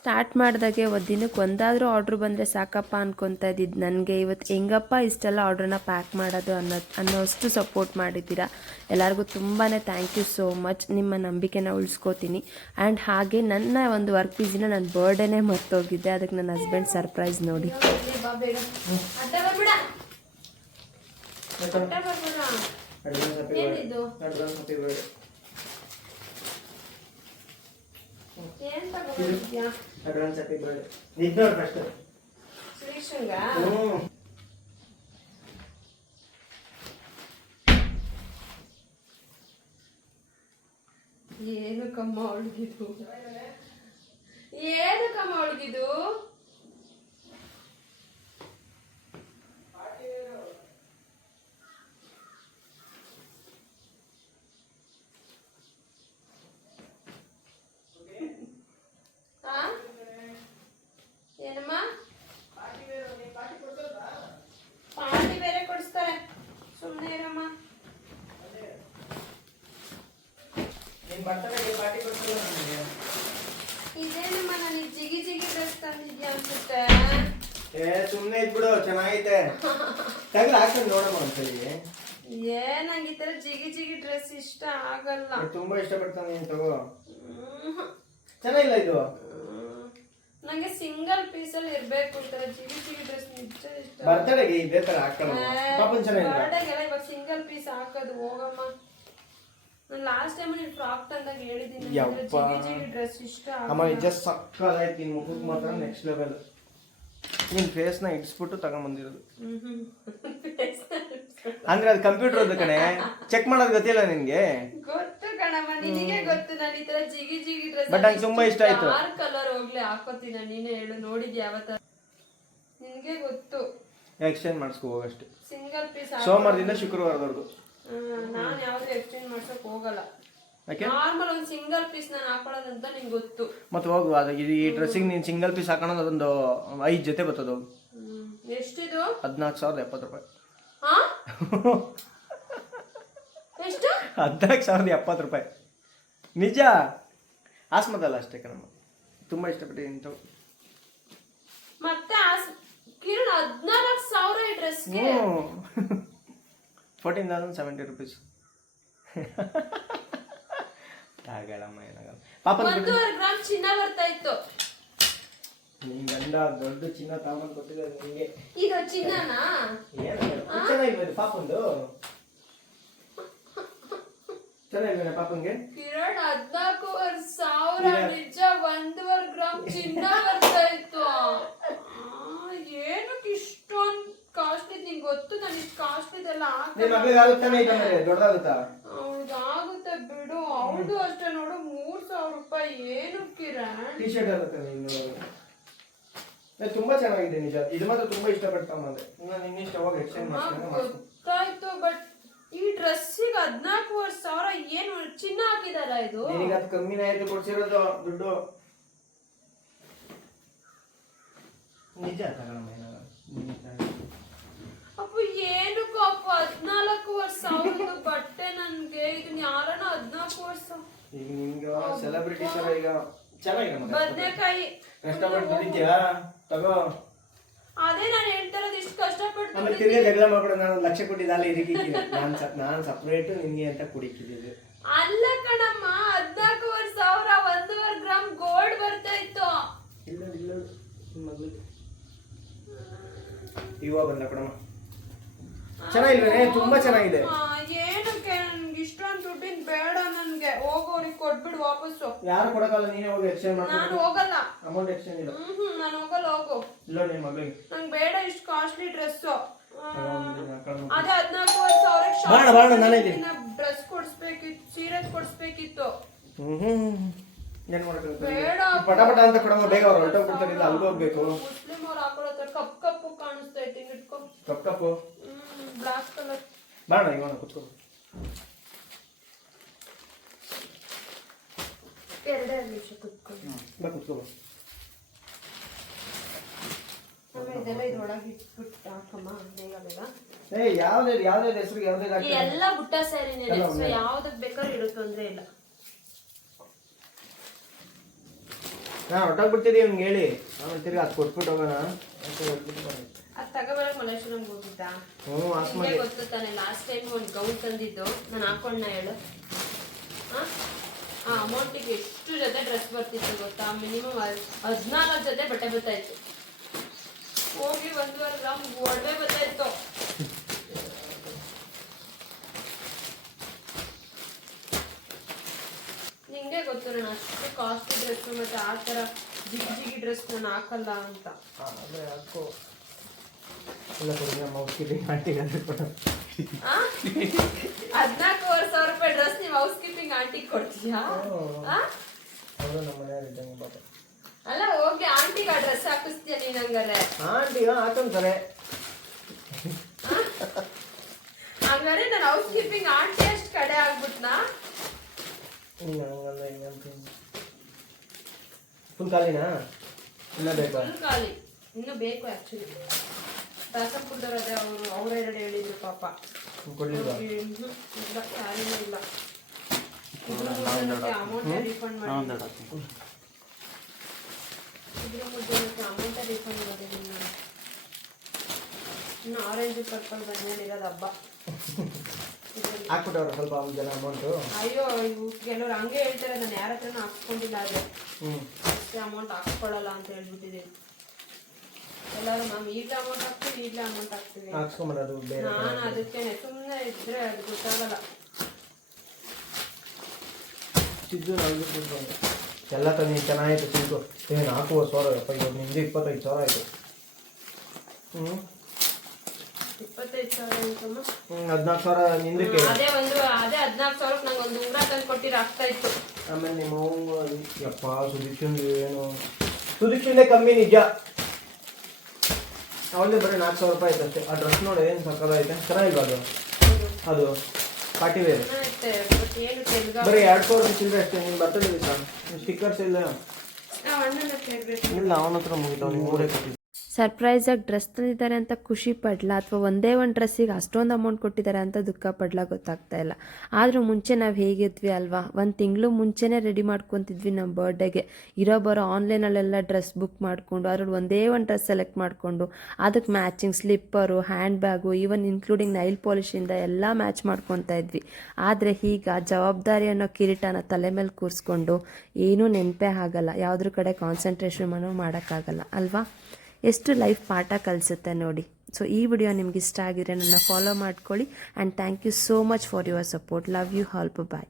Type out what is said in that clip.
Start ಮಾಡಿದಾಗೆ ದಿನಕ್ಕೆ ಒಂದಾದರೂ order ಬಂದರೆ ಸಾಕಪ್ಪ ಅನ್ಕೊತಾ ಇದ್ದಿದ್ದು ನನಗೆ ಇವತ್ತು ಹೆಂಗಪ್ಪ ಇಷ್ಟೆಲ್ಲ ಆರ್ಡ್ರನ್ನ ಪ್ಯಾಕ್ ಮಾಡೋದು ಅನ್ನೋಷ್ಟು ಸಪೋರ್ಟ್ ಮಾಡಿದ್ದೀರಾ. ಎಲ್ಲರಿಗೂ ತುಂಬಾ ಥ್ಯಾಂಕ್ ಯು ಸೋ ಮಚ್. ನಿಮ್ಮ ನಂಬಿಕೆನ ಉಳಿಸ್ಕೋತೀನಿ. ಆ್ಯಂಡ್ ಹಾಗೆ ನನ್ನ ಒಂದು ವರ್ಕ್ ಪೀಸಿನ ನನ್ನ ಬರ್ಡೇನೇ ಮರ್ತೋಗಿದ್ದೆ, ಅದಕ್ಕೆ ನನ್ನ ಹಸ್ಬೆಂಡ್ ಸರ್ಪ್ರೈಸ್ ನೋಡಿ. Advance happy birthday. ಇದ್ದೋರು ಫಸ್ಟ್ ಶ್ರೀಶಂಗ ಏನು ಕಮ್ಮ ಅವಳಿಗಿದು, ಏನು ಕಮ್ಮ ಅವಳಿಗಿದು. ಏನಮ್ಮ ಪಾರ್ಟಿ ಬೇರೆ ಕೊಡಿಸ್ತಾರೆ, ಸುಮ್ಮನೆ ಇರಮ್ಮ. ಇದೇನಮ್ಮ ನನಗೆ ಜಿಗಿ ಜಿಗಿ ಡ್ರೆಸ್ ತಂದಿದ್ಯಾ ಅನ್ಸುತ್ತೆ. ಸುಮ್ಮನೆ ಇದ್ಬಿಡು, ಚೆನ್ನಾಗೈತೆ. ತಗಲ ಹಾಕೊಂಡು ನೋಡಮ್ಮ ಒಂದ್ಸಲಿ. ನಂಗೆ ಈ ತರ ಜಿಗಿ ಜಿಗಿ ಡ್ರೆಸ್ ಇಷ್ಟ ಆಗಲ್ಲ. ತುಂಬಾ ಇಷ್ಟಪಡ್ತಾನೆ ನೀನು, ತಗೋ. ಚೆನ್ನಾಗಿಲ್ಲ ಇದು. ನಂಗೆ ಸಿಂಗಲ್ ಪೀಸ್ ಅಲ್ಲಿ ಇರ್ಬೇಕು. ಈ ತರ ಜಿಗಿ ಜಿಗಿ ಡ್ರೆಸ್ ನಿಜ ಇಷ್ಟ. ಬರ್ತಡೆಗೆ ಇದೇ ತರ ಹಾಕೊಳ್ಳೋಣ. ಪಾಪನ್ ಚೆನ್ನಾಗಿಲ್ಲ. ಬರ್ಡೇಗೆಲ್ಲ ಇವಾಗ ಸಿಂಗಲ್ ಪೀಸ್ ಹಾಕೋದು ಹೋಗಮ್ಮ. ನಾನು ಲಾಸ್ಟ್ ಟೈಮ್ ನೀನು ಫ್ರಾಕ್ ತಂದಾಗ ಹೇಳಿದ್ದೀನಿ, ಜಿಗಿ ಜಿಗಿ ಡ್ರೆಸ್ ಇಷ್ಟ ಅಮ್ಮ. ಇದು ಸಕ್ಕದಾಯ್ತು. ನಿನ್ ಮುಖಕ್ಕೆ ಮಾತ್ರ ನೆಕ್ಸ್ಟ್ ಲೆವೆಲ್. ನಿನ್ ಫೇಸ್ ನ ಇಡ್ಸ್ಬಿಟ್ಟು ತಗೊಂಬಂದಿರೋದು. ಅಂದ್ರೆ ಅದು ಕಂಪ್ಯೂಟರ್ ಅದು ಕಣೆ, ಚೆಕ್ ಮಾಡೋದು ಗೊತ್ತಿಲ್ಲ ನಿನ್ಗೆ? ಗೊತ್ತು ಕಣಮ್ಮ, ನಿನಗೆ ಗೊತ್ತು. ನಾನು ಈ ತರ ಜಿಗಿ ಜಿಗಿ ಡ್ರೆಸ್ ಬಟ್ ನಂಗೆ ತುಂಬಾ ಇಷ್ಟ ಆಯ್ತು. ಯಾರ್ ಕಲರ್ ಹೋಗ್ಲಿ ಹಾಕೋತೀನಿ. ನೀನೇ ಹೇಳು, ನೋಡಿದ್ಯಾ ಯಾವತ್ತ? ನಿನ್ಗೆ ಗೊತ್ತು. ಎಕ್ಸ್ಚೇಂಜ್ ಮಾಡಿಸ್ಕೊ ಹೋಗಷ್ಟೇ. ಸಿಂಗಲ್ ಪೀಸ್ ಸೋಮವಾರದಿಂದ ಶುಕ್ರವಾರದವರೆಗೂ. ನಾನು ಯಾವ್ದು ಎಕ್ಸ್ಚೇಂಜ್ ಮಾಡ್ಸಕ್ ಹೋಗಲ್ಲ. ನಾರ್ಮಲ್ ಒಂದು ಸಿಂಗಲ್ ಪೀಸ್ ನಾನು ಹಾಕೊಳ್ಳೋದಂತ ನಿಂಗೆ ಗೊತ್ತು. ಮತ್ತೆ ಹೋಗು, ಅದು ಈ ಡ್ರೆಸ್ಸಿಗೆ ನೀನು ಸಿಂಗಲ್ ಪೀಸ್ ಹಾಕೋಣ. ಅದೊಂದು 5 ಜೊತೆ ಬರ್ತದೆ. ಹೋಗು. ಎಷ್ಟಿದು? 14,070 ರೂಪಾಯಿ. ಎಷ್ಟು? 14,070 ರೂಪಾಯಿ. ನಿಜ. ಆಸ್ಮದಲ್ಲ ಅಷ್ಟೇ ಕಣಮ್ಮ, ತುಂಬಾ ಇಷ್ಟಪಟ್ಟಿದ್ದೀನಿ. ತಗೋ. ಮತ್ತೆ ಕಿರಣ್ 14,000 ಈ ಡ್ರೆಸ್ಗೆ. 14,070 rupees. ತಾಗಳಮ್ಮ, ಏನಾಗಲ್ಲ. ಪಾಪ 1.5 ಗ್ರಾಮ್ ಚಿನ್ನ ಬರ್ತಾ ಇತ್ತು. ನಿನ್ ಗಂಡ ದೊಡ್ಡ ಚಿನ್ನ ತಗೊಂಡ್ ಕೊಟ್ಟಿಲ್ಲ ನಿಂಗೆ. ಇದು ಚಿನ್ನನಾ? ಚೆನ್ನಾಗಿಲ್ಲ ಪಾಪಂದು. ಚೆನ್ನಾಗಿಲ್ಲ ಪಾಪಂಗೆ. ಕಿರಣ್ 14,000 ನಿಜ. 1.5 ಗ್ರಾಮ್ ಚಿನ್ನ ಬರ್ತಾ ಇತ್ತು. ಏನಕ್ಕೆ ಇಷ್ಟೊಂದು ಕಾಸ್ಟ್ಲಿ? ನಿಂಗೆ ಗೊತ್ತು ನಾನು ಇಷ್ಟು ಕಾಸ್ಟ್ಲಿದೆಲ್ಲ ದೊಡ್ಡದಾಗುತ್ತಾ? ಹೌದಾಗುತ್ತೆ ಬಿಡು. ಅವ್ರದ್ದು ಅಷ್ಟೇ ನೋಡು, 3,000 ರೂಪಾಯಿ. ಏನು ಕಿರಣ್? ಟಿ ಶರ್ಟ್ ಆಗುತ್ತೆ. ನೀನು ತುಂಬಾ ಚೆನ್ನಾಗಿದೆ ನಿಜ. ಇದು ಮಾತ್ರ ತುಂಬಾ ಇಷ್ಟಪಡ್ತಾನೆ. ನಿನ್ನ ಇಷ್ಟ, ಹೋಗಿ ಎಕ್ಸ್ಚೇಂಜ್ ಗೊತ್ತಾಯ್ತು. ಬಟ್ ಈ ಡ್ರೆಸ್ಸಿಗೆ 14,000 ಏನು ಚಿನ್ನ ಹಾಕಿದಾರ? ಇದು ನಿನಗೆ ಅದು ಕಮ್ಮಿನೇ ಆಯ್ತು ಕೊಡ್ಸಿರೋದು ದುಡ್ಡು. ನಿಜ ತಗೊಳಮ್ಮ, ಏನಾಗಲ್ಲ. ಅಪ್ಪ ಏನಕ್ಕೂ ಅಪ್ಪ 14,000 ಬಟ್ಟೆ ನನ್ಗೆ. ಇದನ್ನ ಯಾರನ್ನ 14,000? ಈಗ ನಿಮ್ಗೆ ಸೆಲೆಬ್ರಿಟೀಸ್ ಈಗ ಚೆನ್ನಾಗಿದೆ. ಬದನೆಕಾಯಿ ಕಷ್ಟಪಟ್ಟು ದುಡಿದ್ಯಾ, ತಗೋ. ಅದೇ ನಾನು ಹೇಳ್ತಾ ಇರೋದು, ಇಷ್ಟು ಕಷ್ಟಪಟ್ಟು ಆಮೇಲೆ ತಿರ್ಗಿ ಜಗಳ ಮಾಡ್ಬಿಡ. ನಾನು 1 ಲಕ್ಷ ಕೊಟ್ಟಿದ್ದಲ್ಲ ಇದಕ್ಕೆ. ನಾನು ಸಪ್ರೇಟ್ ನಿನ್ಗೆ ಅಂತ ಕುಡಿಕಿದ್ದೆ. ಅಲ್ಲ ಕಣಮ್ಮ, 14,000 1.5 ಗ್ರಾಮ್ ಗೋಲ್ಡ್ ಬರ್ತಾ ಇತ್ತು. ಇಲ್ಲ ಇಲ್ಲ ಮಗಳು ಇವಾಗ ಬಂದ ಕೊಡಮ್ಮ. ಚೆನ್ನಾಗಿಲ್ವೇನೆ? ತುಂಬಾ ಚೆನ್ನಾಗಿದೆ. ಏನಕ್ಕೆ ನನ್ಗೆ ಇಷ್ಟೊಂದು ದುಡ್ಡಿನ ಬೇಡ ನನ್ಗೆ. ಹೋಗೋರಿಗೆ ಕೊಟ್ಬಿಡು ವಾಪಸ್ಸು. ಯಾರು ಕೊಡಕಲ್ಲ, ನೀನೇ ಹೋಗಿ ಎಕ್ಸ್ಚೇಂಜ್ ಮಾಡು. ನಾನು ಹೋಗಲ್ಲ. ಅಮೌಂಟ್ ಎಕ್ಸ್ಚೇಂಜ್ ಇಲ್ಲ. ನಾನು ಹೋಗಲ್ಲ. ಹೋಗು. ಇಲ್ಲ ನಿನ್ ಮಗಳಿಗೆ ನಂಗೆ ಬೇಡ ಇಷ್ಟು ಕಾಸ್ಟ್ಲಿ ಡ್ರೆಸ್. ಅದೇ 14,000 ಡ್ರೆಸ್ ಕೊಡ್ಸ್ಬೇಕಿತ್ತು, ಸೀರೆ ಕೊಡ್ಸ್ಬೇಕಿತ್ತು. ಏನ್ ಮಾಡಕ್ಕೆ ಬೇಡ. ಪಟಾಪಟ ಅಂತ ಕೊಡಮ್ಮ, ಬೇಗ ಅವ್ರು ಹೊರಟೋಗ್ಬಿಡ್ತಾರಿಲ್ಲ. ಅಲ್ಗೂ ಹೋಗ್ಬೇಕು. ಮುಸ್ಲಿಂ ಅವ್ರು ಹಾಕೊಳ್ಳೋ ಕಪ್ ಕಪ್ಪು ಕಾಣಿಸ್ತಾ ಐತಿ. ಇಟ್ಕೊ. ಕಪ್ ಕಪ್ಪು ಬ್ಲಾಕ್ ಕಲರ್. ಬಾಣ ಇವನ ಕುತ್ಕೋ. 2 ನಿಮಿಷ ಕುತ್ಕೊ. ಬಾ ಕುತ್ಕೋ. ಇದೆಲ್ಲ ಇದ್ರೊಳಗೆ ಇಟ್ಬಿಟ್ಟು ಹಾಕಮ್ಮ ಬೇಗ ಬೇಗ. ಯಾವ್ದೇ ಹೆಸರು ಯಾವ್ದೇ ಎಲ್ಲ ಬುಟ್ಟ ಸ್ಯಾರಿನೇ. ಯಾವ್ದಕ್ ಬೇಕಾದ್ರೂ ಇರೋ ತೊಂದ್ರೆ ಇಲ್ಲ. ನಾನು ಹೊಟ್ಟೋಗ್ಬಿಡ್ತಿದ್ದೀವಿ ನಿಮ್ಗೆ ಹೇಳಿ ಆಮೇಲೆ ತಿರ್ಗಿ ಅದು ಕೊಟ್ಬಿಟ್ಟು ಹೋಗೋಣ ಅಂತ ಹೇಳ್ಬಿಟ್ಟು ಬಂದೆ. ಅದು ತಗೋಬರಕ್ ಮಲ್ಲೇಶ್ವರಂಗೆ ಹೋಗಿದ್ದ. ಹ್ಞೂ ನಿಮಗೆ ಗೊತ್ತು ತಾನೆ ಲಾಸ್ಟ್ ಟೈಮ್ ಒಂದು ಗೌನ್ ತಂದಿದ್ದು ನಾನು ಹಾಕೊಂಡ ಹೇಳು. ಆ ಅಮೌಂಟಿಗೆ ಎಷ್ಟು ಜೊತೆ ಡ್ರೆಸ್ ಬರ್ತಿತ್ತು ಗೊತ್ತಾ? ಮಿನಿಮಮ್ 14 ಜೊತೆ ಬಟ್ಟೆ ಬರ್ತಾಯಿತ್ತು. ಹೋಗಿ 1.5 ಗ್ರಾಮ್ ಒಡವೆ ಬರ್ತಾಯಿತ್ತು. ನಿಂಗೆ ಗೊತ್ತು ನಾನು ಅಷ್ಟು ಕಾಸ್ಟ್ಲಿ ಡ್ರೆಸ್ ಮತ್ತೆ ಆ ಥರ ಜಿಗಿ ಡ್ರೆಸ್ ನಾನು ಹಾಕಲ್ಲ ಅಂತ. ಅದೇ ಹಾಕೋ ಇಲ್ಲ ಕೊಡಿ ನಮ್ಮ ಹೌಸ್ ಕೀಪಿಂಗ್ ಆಂಟಿಗೆ ಅದೇ ಕೊಡು. 14,500 ರೂಪಾಯಿ ಡ್ರೆಸ್ ನೀವು ಹೌಸ್ ಕೀಪಿಂಗ್ ಆಂಟಿಗೆ ಕೊಡ್ತೀಯಾ? ಅವರು ನಮ್ಮ ಮನೆಯವ್ರು ಇದ್ದಂಗೆ ಪಾಪ. ಅಲ್ಲ ಹೋಗಿ ಆಂಟಿಗೆ ಆ ಡ್ರೆಸ್ ಹಾಕಿಸ್ತೀಯ ನೀನ್ ಹಂಗಾರೆ? ಆಂಟಿಗ ಹಾಕೊಂತಾರೆ. ಹಂಗಾರೆ ನಾನು ಹೌಸ್ ಕೀಪಿಂಗ್ ಆಂಟಿ ಅಷ್ಟು ಕಡೆ ಆಗ್ಬಿಟ್ನಾ? ಹಂಗಲ್ಲ ಹಿಂಗಂತ ಫುಲ್ ಖಾಲಿನಾ? ಇನ್ನ ಬೇಕಾ? ಫುಲ್ ಖಾಲಿ. ಇನ್ನೂ ಬೇಕು ಆಕ್ಚುಲಿ. ದಾಸಪುರದವ್ರು ಅದೇ ಅವ್ರು 2 ಹೇಳಿದ್ರು ಪಾಪ. ಕೊಡ್ಲಿಲ್ವಾ? ಇಲ್ಲ ಖಾಲಿನೇ ಇಲ್ಲ. ಅಮೌಂಟ್ ರಿಫಂಡ್ ಮಾಡಿ. ಅಮೌಂಟ್ ರಿಫಂಡ್ ಮಾಡಿದ್ದೀನಿ ನಾನು. ಇನ್ನು ಆರೆಂಜ್ ಪರ್ಪಲ್ ಬಂದಿರೋದು ಹಬ್ಬ. ಹಾಕ್ಬಿಟ್ಟವ್ರ ಸ್ವಲ್ಪ ಜನ ಅಮೌಂಟು. ಅಯ್ಯೋ ಇವು ಕೆಲವ್ರು ಹಂಗೆ ಹೇಳ್ತಾರೆ, ನಾನು ಯಾರ ಹತ್ರನೂ ಹಾಕ್ಸ್ಕೊಂಡಿಲ್ಲ ಆದರೆ ಅಷ್ಟೇ ಅಮೌಂಟ್ ಹಾಕ್ಕೊಳ್ಳಲ್ಲ ಅಂತ ಹೇಳ್ಬಿಟ್ಟಿದ್ದೀನಿ. ಎಲ್ಲರೂ ಮ್ಯಾಮ್ ಈಗಲೇ ಅಮೌಂಟ್ ಹಾಕ್ತೀವಿ, ಈಗಲೇ ಅಮೌಂಟ್ ಹಾಕ್ತೀವಿ. ಹಾಕ್ಸ್ಕೊಂಬರೋದು ಬೇರೆ. ನಾನು ಅದಕ್ಕೇನೆ ಸುಮ್ಮನೆ ಇದ್ರೆ ಅದು ಗೊತ್ತಾಗಲ್ಲ. ಸಿದ್ದು ನಾವು ಎಲ್ಲ ತಂದು ಚೆನ್ನಾಗಿತ್ತು ಸಿದ್ದು. ಏನು 4,000 ಯಪ್ಪ, ಇವಾಗ ನಿಮ್ದು 25,000 ಆಯಿತು. 25,000 ಅಂತಮ್ಮ. 14,000 ನಿಂದಕ್ಕೆ. ಅದೇ 14,000 ನಂಗೆ ಒಂದು ಉಂಗ್ರ ತಂದು ಕೊಟ್ಟಿರ ಆಗ್ತಾ ಇತ್ತು. ಆಮೇಲೆ ನಿಮ್ಮ ಯಪ್ಪ ಸುದೀಕ್ಷನ್ ಏನು ಸುದೀಕ್ಷನ್ನೇ ಕಮ್ಮಿ ನಿಜ. ಅವಳದೇ ಬರೀ 4,000 ರೂಪಾಯಿ ಆಯ್ತು ಅಷ್ಟೇ. ಆ ಡ್ರೆಸ್ ನೋಡಿ ಏನು ಸಕ್ಕದಾಯ್ತೆ, ಚೆನ್ನಾಗಿಲ್ವಾ ಅದು? ಅದು ಪಾರ್ಟಿ ವೇರ್ ಬರೀ 2,000 ಚಿಲ್ಲರೆ ಅಷ್ಟೇ. ನೀನು ಬರ್ತದೆ ಸ್ಟಿಕ್ಕರ್ಸ್ ಇಲ್ಲ ಇಲ್ಲ ಅವನ ಹತ್ರ ಮುಗಿತಾವ. ನೀವು 3 ಕೊಟ್ಟಿದ್ದು. ಸರ್ಪ್ರೈಸಾಗಿ ಡ್ರೆಸ್ ತಂದಿದ್ದಾರೆ ಅಂತ ಖುಷಿ ಪಡ್ಲಾ ಅಥವಾ ಒಂದೇ ಒಂದು ಡ್ರೆಸ್ಸಿಗೆ ಅಷ್ಟೊಂದು ಅಮೌಂಟ್ ಕೊಟ್ಟಿದ್ದಾರೆ ಅಂತ ದುಃಖ ಪಡ್ಲಾ ಗೊತ್ತಾಗ್ತಾ ಇಲ್ಲ. ಆದರೂ ಮುಂಚೆ ನಾವು ಹೇಗಿದ್ವಿ ಅಲ್ವಾ, 1 ತಿಂಗಳು ಮುಂಚೆನೇ ರೆಡಿ ಮಾಡ್ಕೊತಿದ್ವಿ ನಮ್ಮ ಬರ್ಡೇಗೆ. ಬರೋ ಆನ್ಲೈನಲ್ಲೆಲ್ಲ ಡ್ರೆಸ್ ಬುಕ್ ಮಾಡಿಕೊಂಡು ಅದ್ರಲ್ಲಿ ಒಂದೇ ಒಂದು ಡ್ರೆಸ್ ಸೆಲೆಕ್ಟ್ ಮಾಡಿಕೊಂಡು ಅದಕ್ಕೆ matching slipper, handbag, even including nail ಪಾಲಿಶಿಂದ ಎಲ್ಲ ಮ್ಯಾಚ್ ಮಾಡ್ಕೊತಾ ಇದ್ವಿ. ಆದರೆ ಈಗ ಜವಾಬ್ದಾರಿ ಅನ್ನೋ ಕಿರೀಟನ ತಲೆ ಮೇಲೆ ಕೂರಿಸ್ಕೊಂಡು ಏನೂ ನೆನಪೇ ಆಗಲ್ಲ, ಯಾವುದ್ರ ಕಡೆ ಕಾನ್ಸಂಟ್ರೇಷನ್ ಮಾಡೋಕ್ಕಾಗಲ್ಲ ಅಲ್ವಾ? ಎಷ್ಟು ಲೈಫ್ ಪಾಠ ಕಲಿಸುತ್ತೆ ನೋಡಿ. ಸೊ ಈ ವಿಡಿಯೋ ನಿಮ್ಗೆ ಇಷ್ಟ ಆಗಿದ್ರೆ ನನ್ನ ಫಾಲೋ ಮಾಡ್ಕೊಳ್ಳಿ. And thank you so much for your support. Love you all. Bye.